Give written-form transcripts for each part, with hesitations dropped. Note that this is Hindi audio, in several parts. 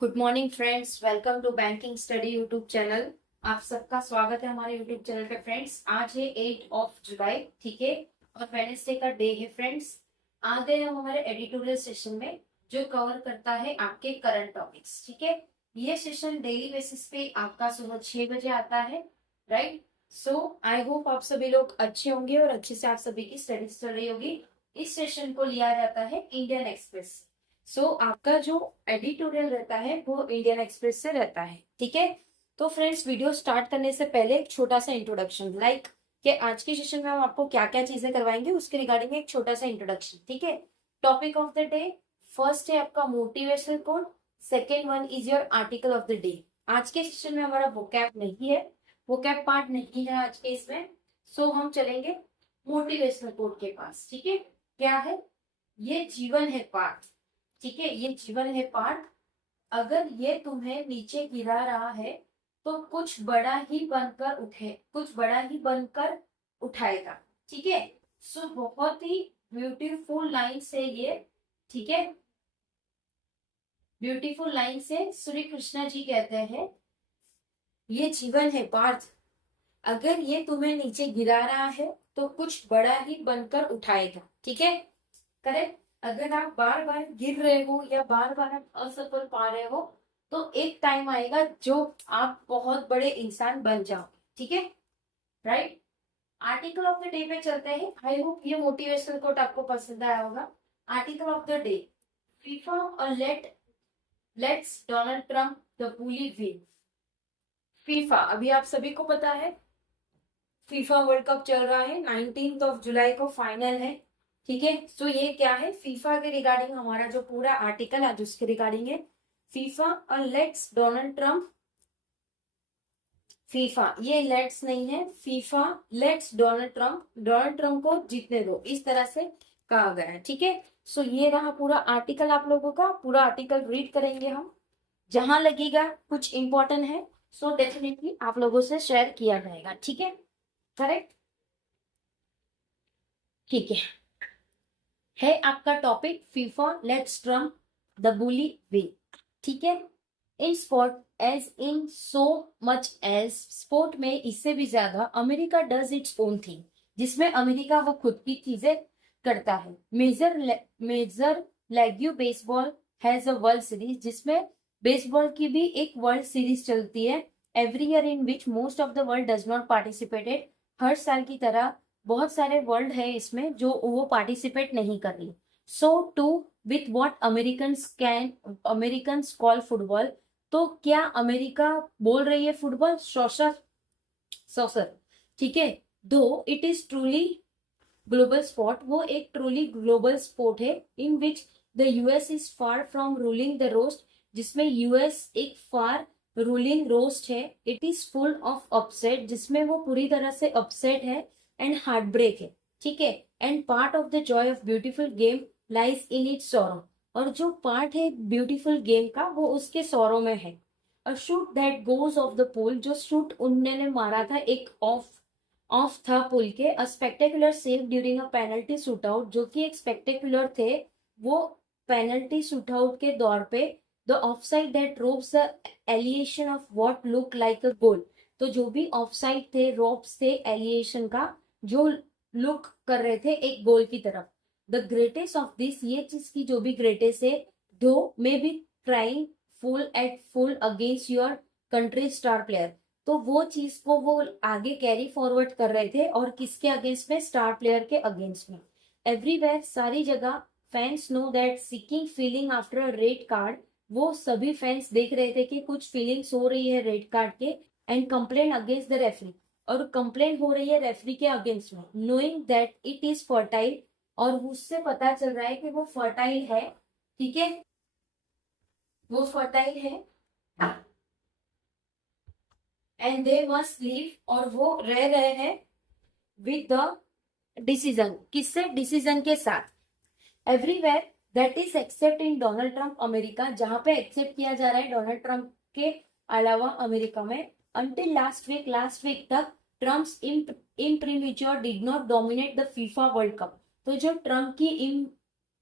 Good morning friends, welcome to banking study YouTube channel. आप सबका स्वागत है हमारे यूट्यूब चैनल पे। फ्रेंड्स, आज है 8 ऑफ जुलाई, ठीक है, और वेडनेसडे का डे है। फ्रेंड्स, आ गए हम हमारे एडिटोरियल सेशन में, जो कवर करता है आपके करंट टॉपिक्स। ठीक है, ये सेशन डेली बेसिस पे आपका सुबह 6 बजे आता है, राइट। सो आई होप आप सभी लोग अच्छे होंगे और अच्छे से आप सभी की स्टडीज चल रही होगी। इस सेशन को लिया जाता है इंडियन एक्सप्रेस। आपका जो एडिटोरियल रहता है वो इंडियन एक्सप्रेस से रहता है, ठीक है। तो फ्रेंड्स, वीडियो स्टार्ट करने से पहले एक छोटा सा इंट्रोडक्शन, लाइक कि आज के सेशन में हम आपको क्या क्या चीजें करवाएंगे उसके रिगार्डिंग एक छोटा सा इंट्रोडक्शन, ठीक है। Topic of the day, first है आपका motivational code, second one is your article of the day. आज के सेशन में हमारा वोकैब नहीं है, वोकैब पार्ट नहीं है आज के इसमें। हम चलेंगे मोटिवेशनल कोड के पास, ठीक है। क्या है ये? जीवन है पार्ट, ठीक है। ये जीवन है पार्ट। अगर ये तुम्हें नीचे गिरा रहा है तो कुछ बड़ा ही बनकर उठे, कुछ बड़ा ही बनकर उठाएगा, ठीक है। बहुत ही ब्यूटीफुल लाइन से ये, ठीक है, ब्यूटीफुल लाइन से श्री कृष्णा जी कहते हैं, ये जीवन है पार्थ, अगर ये तुम्हें नीचे गिरा रहा है तो कुछ बड़ा ही बनकर उठाएगा, ठीक है। करेक्ट। अगर आप बार बार गिर रहे हो या बार बार आप असफल पा रहे हो तो एक टाइम आएगा जो आप बहुत बड़े इंसान बन जाओगे, ठीक है, right. Article of the day पे चलते हैं। आई होप ये मोटिवेशनल कोट आपको पसंद आया होगा। Article of the day, FIFA और let's Donald Trump the bully win. FIFA, अभी आप सभी को पता है फीफा वर्ल्ड कप चल रहा है, 19 ऑफ जुलाई को फाइनल है, ठीक है। ये क्या है? फीफा के रिगार्डिंग हमारा जो पूरा आर्टिकल आज उसके रिगार्डिंग है। फीफा और लेट्स डोनाल्ड ट्रम्प, फीफा ये लेट्स नहीं है, फीफा लेट्स डोनाल्ड ट्रम्प को जीतने दो, इस तरह से कहा गया है, ठीक है। ये रहा पूरा आर्टिकल, आप लोगों का पूरा आर्टिकल रीड करेंगे हम। जहां लगेगा कुछ इंपॉर्टेंट है डेफिनेटली आप लोगों से शेयर किया जाएगा, ठीक है, करेक्ट, ठीक है आपका topic FIFA let's Trump the bully way, ठीक है। In sport as in so much as, sport में इससे भी ज्यादा America does its own thing, जिसमें अमेरिका वो खुद की चीजें करता है। Major League Baseball has a World Series, जिसमें बेसबॉल की भी एक वर्ल्ड सीरीज चलती है। Every year in which most of the world does not participated, हर साल की तरह बहुत सारे वर्ल्ड है इसमें जो वो पार्टिसिपेट नहीं कर रही। To with what Americans call football, तो क्या अमेरिका बोल रही है फुटबॉल? सॉसर, सॉसर, ठीक है। Though it is truly global sport, वो एक ट्रूली ग्लोबल स्पोर्ट है। In which the US is far from ruling the roost, जिसमें यूएस एक फार रूलिंग रोस्ट है। It is full of upset, जिसमें वो पूरी तरह से अपसेट है एंड हार्ट ब्रेक है, ठीक है। And part of the Joy of beautiful game lies in its sorrow, और जो पार्ट है ब्यूटीफुल गेम का वो उसके सौरों में है। A shoot that goes off the pole, जो शूट उन्होंने मारा था एक ऑफ था पुल के। A spectacular save during a penalty shoot out, जो कि एक स्पेक्टेकुलर थे वो पेनल्टी शूट आउट के दौर पे। The offside that robs the elation of what look like a goal, तो जो भी ऑफसाइड थे, रोब्स थे एलिएशन का, जो लुक कर रहे थे एक गोल की तरफ। द ग्रेटेस्ट ऑफ दिस, ये चीज की जो भी ग्रेटेस्ट है, दो may be trying full against your country star player, तो वो चीज को वो आगे कैरी फॉरवर्ड कर रहे थे, और किसके अगेंस्ट में? स्टार प्लेयर के अगेंस्ट में। एवरीवेयर, सारी जगह, fans know that seeking feeling after a red card, वो सभी फैंस देख रहे थे कि कुछ फीलिंग्स हो रही है रेड कार्ड के। And complain against the referee, और कंप्लेन हो रही है रेफरी के अगेंस्ट में। Knowing that it is fertile, और उससे पता चल रहा है कि वो फर्टाइल है, ठीक है, वो फर्टाइल है। एंड दे मस्ट लीव, और वो रह रहे हैं विद द डिसीजन, किससे? डिसीजन के साथ। Everywhere that is accept in Donald Trump America, जहां पे एक्सेप्ट किया जा रहा है डोनाल्ड ट्रम्प के अलावा अमेरिका में। अंटिल लास्ट वीक तक Trump's imprimatur did not dominate the FIFA World Cup, तो जो ट्रम्प की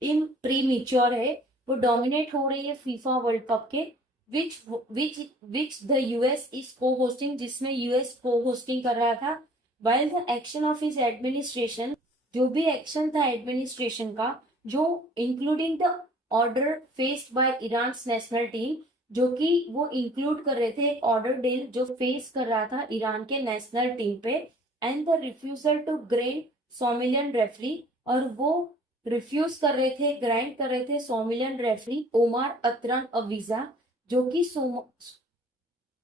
इम्प्रीमेच्योर है वो डोमिनेट हो रही है फीफा वर्ल्ड कप के which the US is co-hosting, जिसमें US co-hosting कर रहा था. While the action of his administration, जो भी एक्शन था एडमिनिस्ट्रेशन का, जो including the order faced by Iran's national team, जो कि वो इंक्लूड कर रहे थे एक ऑर्डर डील जो फेस कर रहा था ईरान के नेशनल टीम पे, and the refusal to grant 100 million referee, और वो रिफ्यूज कर रहे थे, ग्रांट कर रहे थे 100 मिलियन रेफरी ओमार अतरान अवीजा, जो कि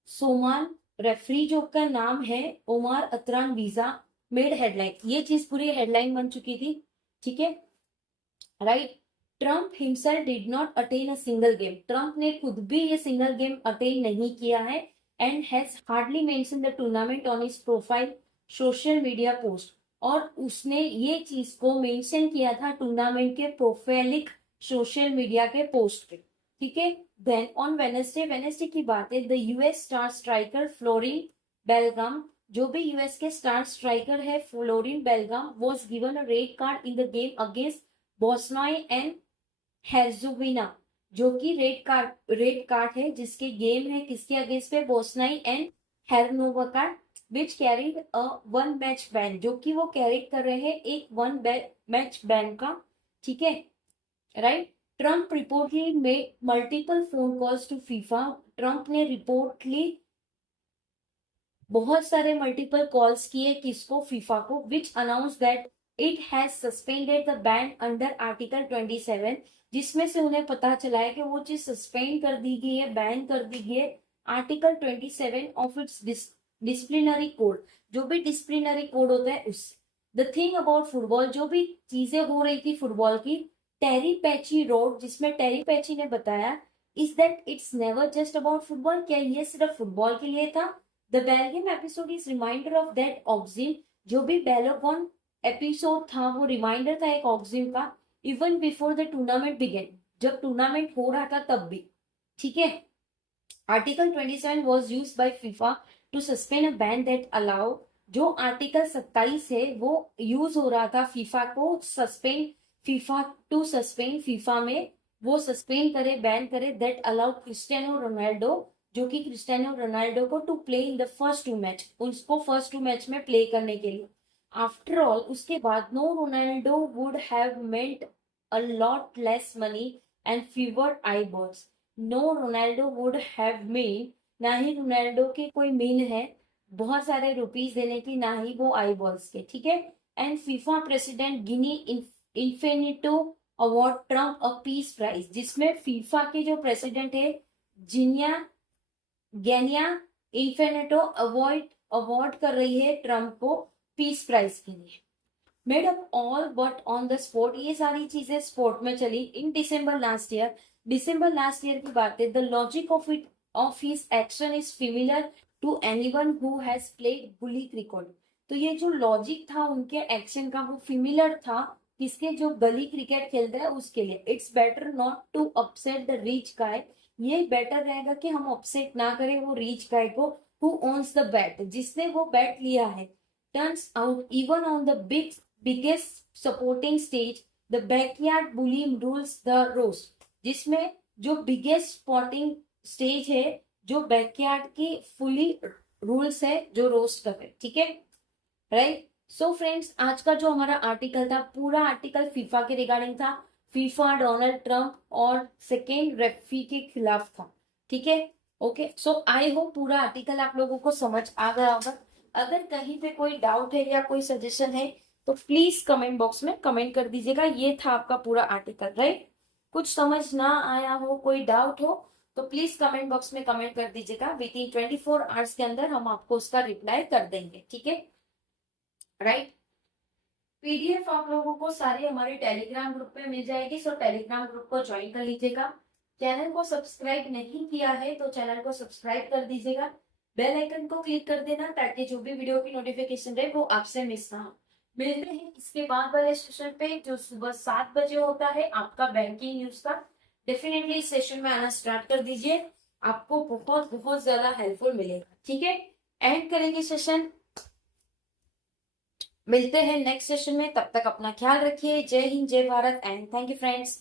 सोमान रेफरी जो का नाम है ओमार अतरान वीजा, मेड हेडलाइन. ये चीज पूरी हेडलाइन बन चुकी थी. ठीक है, right. Trump himself did not attain a single game. Trump ने खुद भी ये सिंगल गेम अटेन नहीं किया है, and has hardly mention the tournament on his profile social media post. और उसने ये चीज को मेंशन किया था टूर्नामेंट के प्रोफाइलिक सोशल मीडिया के पोस्ट पे. ठीक है. देन ऑन वेनेसडे की बात है, the US star striker Folarin Balogun, जो भी यूएस के स्टार स्ट्राइकर है Folarin Balogun, was given a red card in the game against Bosnia and Herzegovina, जो कि रेड कार्ड है जिसके गेम है किसके अगेंस्ट पे, Bosnia and Herzegovina, which carried a 1 match ban, जो कि वो कैरी कर रहे हैं एक 1 मैच बैन का. ठीक है, right. Trump reportedly made multiple phone calls to FIFA. Trump ने रिपोर्टली बहुत सारे मल्टीपल कॉल्स किए किसको, फीफा को, which announced that it has suspended the ban under article 27, जिसमें से उन्हें पता चला है कि वो चीज सस्पेंड कर दी गई है, बैन कर दी गई है article 27 of its disciplinary code, जो भी डिसिप्लिनरी कोड होता है उससे. द थिंग अबाउट फुटबॉल, जो भी चीजें हो रही थी फुटबॉल की, टेरी पैची रोड, जिसमें टेरी पैची ने बताया, is that it's never just about football. क्या ये सिर्फ फुटबॉल के लिए था? The Balogun episode is reminder of that axiom, जो भी बेलोगॉन एपिसोड था वो रिमाइंडर था एक ऑक्सिम का, even before the tournament began, जब टूर्नामेंट हो रहा था तब भी. ठीक है. Article 27 was used by FIFA to suspend a ban that allow, जो आर्टिकल 27 है वो यूज हो रहा था फीफा को सस्पेंड, फीफा में वो सस्पेंड करे, बैन करे, दैट अलाउ क्रिस्टियानो रोनाल्डो, जो कि क्रिस्टियानो रोनाल्डो को to play in the first 2 match, उसको फर्स्ट 2 मैच में प्ले करने के लिए. आफ्टर ऑल उसके बाद no Ronaldo would have meant a lot less money and fewer eyeballs. No Ronaldo would have mean, ना ही रोनाल्डो के कोई मीन है बहुत सारे रुपीज देने की, ना ही वो आई बॉल्स के. ठीक है. And FIFA president Gianni Infantino award Trump a peace prize, जिसमें फीफा के जो प्रेसिडेंट है गैनिया इन्फिनिटो अवार्ड कर रही है ट्रम्प को पीस प्राइज के लिए. Made up all but on the sport, ये सारी चीजें स्पोर्ट में चली. इन डिसम्बर लास्ट ईयर की बात है, the logic of his action is similar to anyone who has played gully cricket. तो ये जो लॉजिक था उनके एक्शन का वो सिमिलर था किसके, जो गली क्रिकेट खेलता है उसके लिए. It's better not to upset the rich guy, ये बेटर रहेगा कि हम अपसेट ना करें वो रिच गाय को, हु ओन्स द बैट, जिसने वो बैट लिया है. Turns out even on the biggest supporting stage the backyard bully rules the roost, जिसमें जो बिगेस्ट स्पोर्टिंग स्टेज है, जो बैकयार्ड की फुली रूल्स है जो रोस्ट करे. ठीक है, राइट. सो फ्रेंड्स, आज का जो हमारा आर्टिकल था, पूरा आर्टिकल फीफा के रिगार्डिंग था, फीफा, डोनाल्ड ट्रम्प और सेकेंड रेफरी के खिलाफ था. ठीक है, ओके. सो आई होप पूरा आर्टिकल आप लोगों को समझ आ गया होगा. अगर कहीं पे कोई डाउट है या कोई सजेशन है तो प्लीज कमेंट बॉक्स में कमेंट कर दीजिएगा. ये था आपका पूरा आर्टिकल, राइट. कुछ समझ ना आया हो, कोई डाउट हो तो प्लीज कमेंट बॉक्स में कमेंट कर दीजिएगा. विदिन 24 आवर्स के अंदर हम आपको उसका रिप्लाई कर देंगे. ठीक है, राइट. पीडीएफ आप लोगों को सारे हमारे टेलीग्राम ग्रुप पे मिल जाएगी, सो टेलीग्राम ग्रुप को ज्वाइन कर लीजिएगा. चैनल को सब्सक्राइब नहीं किया है तो चैनल को सब्सक्राइब कर दीजिएगा. बेल आइकन को क्लिक कर देना ताकि जो भी वीडियो की नोटिफिकेशन रहे वो आपसे मिस ना हो. मिलते हैं इसके बाद वाले सेशन पे जो सुबह 7 बजे होता है आपका बैंकिंग न्यूज का. डेफिनेटली इस सेशन में आना स्टार्ट कर दीजिए, आपको बहुत बहुत ज्यादा हेल्पफुल मिलेगा. ठीक है, एंड करेंगे सेशन. मिलते हैं नेक्स्ट सेशन में, तब तक अपना ख्याल रखिए. जय हिंद, जय Bharat and thank you friends.